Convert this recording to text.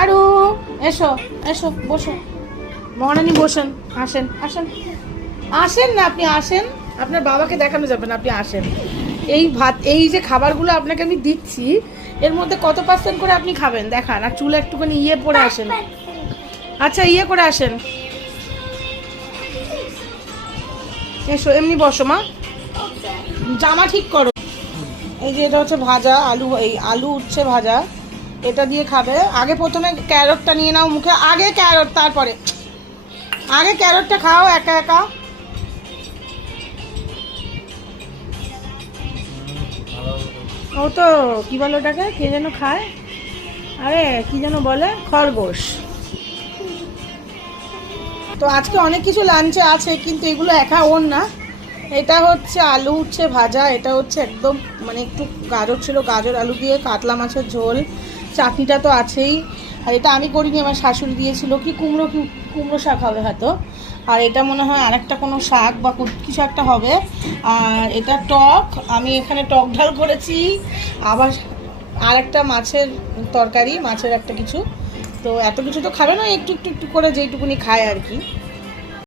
আরু এসো এসো বসো, মহারানী বসেন, আসেন আসেন আসেন না, আপনি আসেন, আপনার বাবাকে দেখানো যাবে না, আপনি আসেন। এই ভাত, এই যে খাবারগুলো আপনাকে আমি দিচ্ছি, এর মধ্যে কত পার্সেন্ট করে আপনি খাবেন দেখান, আর চুলে একটুখানি ইয়ে পরে আসেন। আচ্ছা ইয়ে করে আসেন, এসো এমনি বসো মা, জামা ঠিক করো। এই যে এটা হচ্ছে ভাজা আলু, এই আলু উচ্ছে ভাজা, এটা দিয়ে খাবে। আগে প্রথমে ক্যারটটা নিয়ে নাও মুখে, আগে ক্যারট, তারপরে আগে ক্যারটটা খাও একা একা। ও তো কি বলে ওটাকে, কে যেন খায়, আরে কি যেন বলে, খরগোশ। তো আজকে অনেক কিছু লাঞ্চে আছে, কিন্তু এগুলো একা ওর না। এটা হচ্ছে আলু উচ্ছে ভাজা, এটা হচ্ছে একদম মানে একটু গাজর ছিল, গাজর আলু দিয়ে কাতলা মাছের ঝোল, চাটনিটা তো আছেই। আর এটা আমি করিনি, আমার শাশুড়ি দিয়েছিল, কি কুমড়ো, কুমড়ো শাক হবে হয়তো। আর এটা মনে হয় আরেকটা কোনো শাক বা কিছু একটা হবে। আর এটা টক, আমি এখানে টক ঢাল করেছি। আবার আরেকটা মাছের তরকারি, মাছের একটা কিছু। তো এত কিছু তো খাবে না, একটু একটু একটু করে যেইটুকুনি খায় আর কি।